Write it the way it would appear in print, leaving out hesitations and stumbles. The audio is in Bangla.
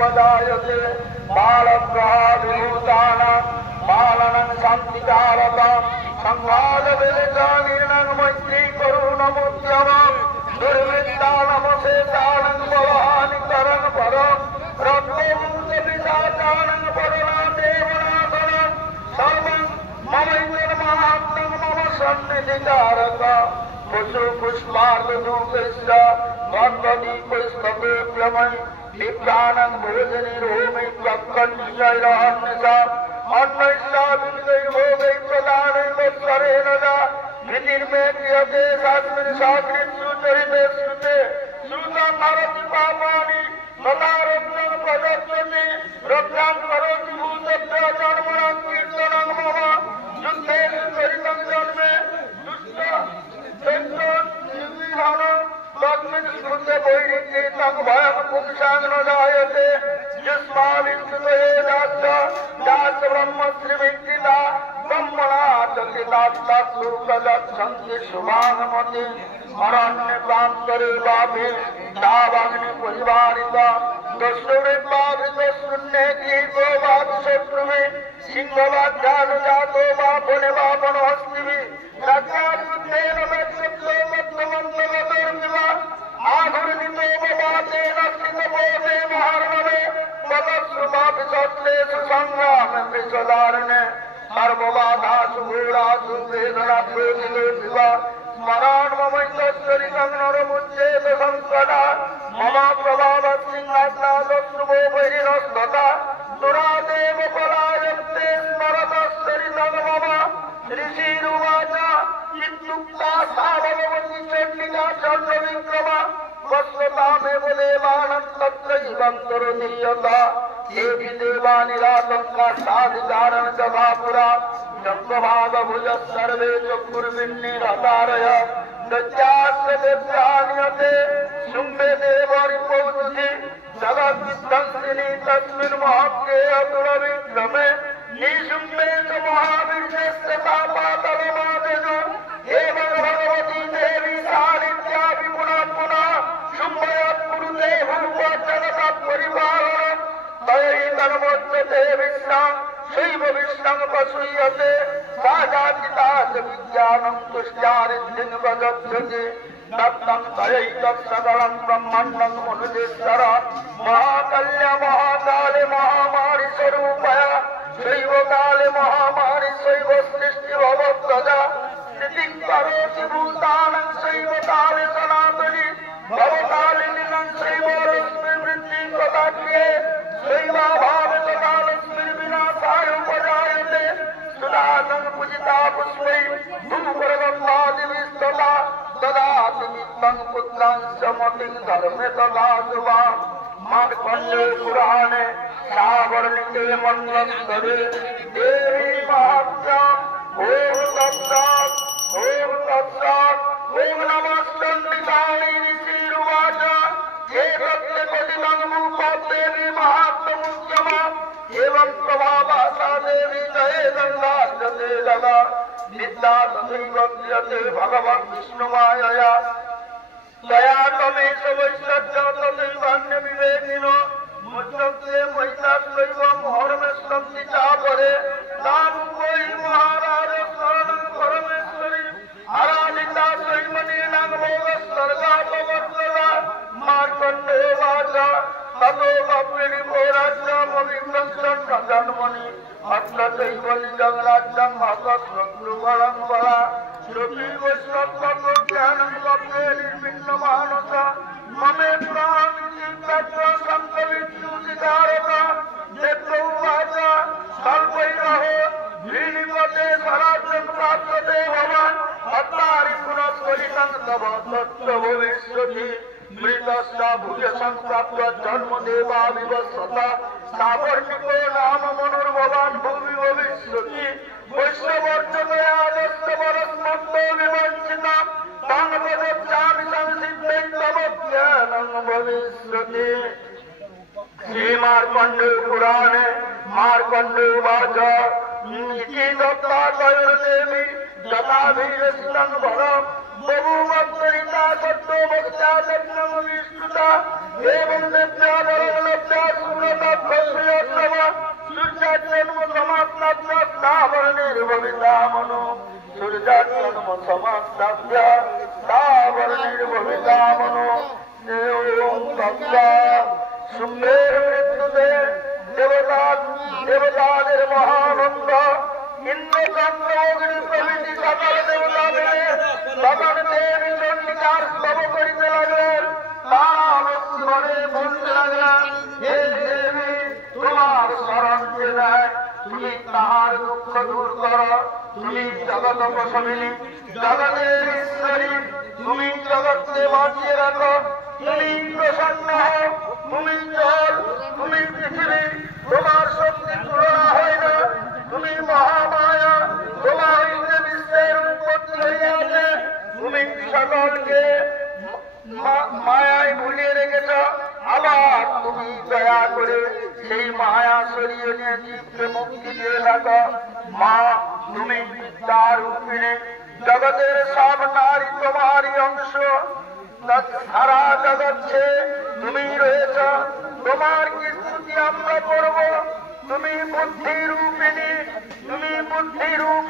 उपजायते बालग्रहाभिभूतानां बालनं शान्तिकारकं संवादविवेकानीनं मैत्री करुणमुद्यमं दुर्वृत्तानमशेषानं बलहानिकरं परं रत्नमुक्तपिशाचानं परनादेवनाथनं सर्वं ममैतन्महात्मं मम सन्निधिकारकं पशु पुष्पार्धधूपश्च भगवदीपस्ततोऽप्यमयि विप्राणं भोजनिरोमै प्रकण्ठैरहन्यसाम् अन्नैश्चाभिर्भोगैः प्रदानैर्वत्सरेण च धृतिर्मे क्रियते सास्मिन् साकृत् सुचरिते श्रुते श्रुतं हरति पापानि तदारब्धं प्रदर्शति रक्षां करोति भूतभ्यः जन्मनां कीर्तनं मम युद्धे सुचरितं जन्मे तस्मिन् स्मृते वैरिकेतं भयं पुंसां न जायते यस्माविष्णुतये दास्य ब्रह्मश्रीविक्रीता ब्रह्मणा चकितात्तूकलक्षन्ति शुभागमति अरण्यप्रान्तरे वापि दावाग्निपरिवारिता दस्युरिवावृतशून्ये गीतो वापि शत्रुभिः सिंहवाद्यानुजातो वा वने वा वनहस्तिभिः रक्षायुद्धेन वैक्षिप्तो मत्तमन्तगतोर्मिव आघूर्णितो बवातेन स्थितपोते महार्णवे ततस्सुवापि शस्त्रेषु सङ्ग्रामे वृषधारणे सर्वबाधासु घोरासु वेदनाप्रोतिलेभिव स्मरान् ममैतश्चरितं नरमुच्येत संकटा मम प्रभावसिंहासनादश्रुवो बहिरस्तथा दुरादेव पलायन्ते स्मरतश्चरितं मम ऋषिरुवाच इत्युक्ता सा भगवती चण्डिका चण्डविक्रमा वस्वतामेव देवानां तत्रैवन्तरोधीयता येऽपि देवानि रातङ्काष्ठाधिकारण तथा पुरा चक्रभागभुजः सर्वे चक्षुर्विन्निरतारय दज्यास्य देव्यानियते शुम्भे देवरिपौरुषि जगद्विध्वंसिनि तस्मिन् महत्ये अतुलविक्रमे निशुम्भे च महावीर्यस्य पापातलमादजो एवं भगवती देवी सारित्यापि पुनः पुनः शुम्भयत् कुरुते भूवजगतः परिपालनं तयैतन्मोच्यते विष्णां शैव विष्णं प्रसूयते सा जातिता च विज्ञानं तुष्ट्यारिद्धिं प्रगच्छति तत्तं तयैतत्सकलं ब्रह्माण्डं मनुजेश्वर महाकल्या महाकाले महामारिस्वरूपया शैव काले महामारि शैव सृष्टि भवत्तदा स्थितिं करोति भूतानां शैव काले सनातनी भवकालिनीनं शैव रश्मिवृत्तिं कदाक्ये शैवाभावे सकालस्मिन् विनाशाय उपजायते सुदानं पूजिता पुष्पैः धूपरगन्धादिभिस्तथा ददाति नित्यं पुत्रं च मतिं धर्मे तथा शुभा मार्कण्डे पुराणे सावर्णिके मन्वन्तरे देवी महात्म्यम् ॐ तत्सत् ॐ तत्सत् ॐ नमः चण्डिकायै ऋषिरुवाच एतस्य कथितं रूपदेवी महात्म्यमुच्यमाम् एवं प्रभावा सा देवी जयेदङ्गार्जते गदा विद्या तथैव क्रियते भगवन् विष्णुमायया दया तमेश वैश्वस्य तथैवान्यविवेकिनो मुच्यन्ते महिलास्त्वैवं हरमेष्टन्ति चापरे तानु वै महाराज शरणं परमेश्वरी आराधिता स्वैमनीनां भोगस्वर्गापवर्तदा मार्कण्डेयवाच ततो कपिरिपोराज्यमभिभ्रंशन् जन्मनि अत्र चैव निजं राज्यं हतशत्रुबलं बला श्रुतिवैष्णवतत्त्वज्ञानं लभ्ये निर्विघ्नमानस ममेत्रामिति तत्र सङ्कलित्युदितारक नेत्रोवाच कल्पैरहो भीनिपते स्वराज्यं प्राप्यते भवान् हत्तारि पुनः स्वरितं तव तत्र भविष्यति मृतस्य भूयसं प्राप्य जन्मदेवाविवसता सावर्णिको नाम मनुर्भवान् भुवि भविष्यति वैष्णवर्जनया दत्तवरस्मत्तो विवञ्चिता तं प्रदच्छामि संसिद्धै तव ज्ञानं भविष्यति श्रीमार्कण्डे पुराणे मार्कण्डेयवाच इति दत्तात्रेयदेवी जटाभिरचितं वरम् बहुवत्सरिता सत्तो भक्त्या लग्नं विष्णुता एवं देव्या वरं लब्ध्या सुरं জন্ম সমাপ্তাভ্য তাবর্ণির্ভবিতামনো সূর্যার জন্ম সমাপ্তাভ্য তাবর্ণির্ভবিতামনো ওম তৎসৎ। শুম্ভের মৃত্যুতে দেবতাদের মহানন্দ, ইন্দ্র চন্দ্র অগ্নি প্রভৃতি সকল দেবতা মিলে তখন দেবী চণ্ডিকার স্তব করিতে লাগলেন। তারা মনে বলতে লাগলেন, হে দেবী, তোমার শরণ যে নেয় তুমি তাহার দুঃখ দূর করো। তুমি জগৎ প্রসবিনী, জগতের ঈশ্বরী, তুমি জগৎকে বাঁচিয়ে রাখো। তুমি প্রসন্ন হও, তুমি জল, তুমি পৃথিবী, তোমার সঙ্গে তুলনা হয় না। তুমি মহামায়া, তোমার যে বিশ্বের উৎপত্তি হইয়াছে, তুমি সকলকে মায়ায় ভুলিয়ে রেখেছ। আবার তুমি দয়া করে সেই মায়া সরিয়ে নিয়ে জীবকে মুক্তি দিয়ে থাকো। মা, তুমি বিদ্যার রূপিণী, জগতের সব নারী তোমারই অংশ। সারা জগৎ তুমি রয়েছ, তোমার কি স্তুতি আমরা করব। তুমি বুদ্ধি রূপিণী, তুমি বুদ্ধি রূপ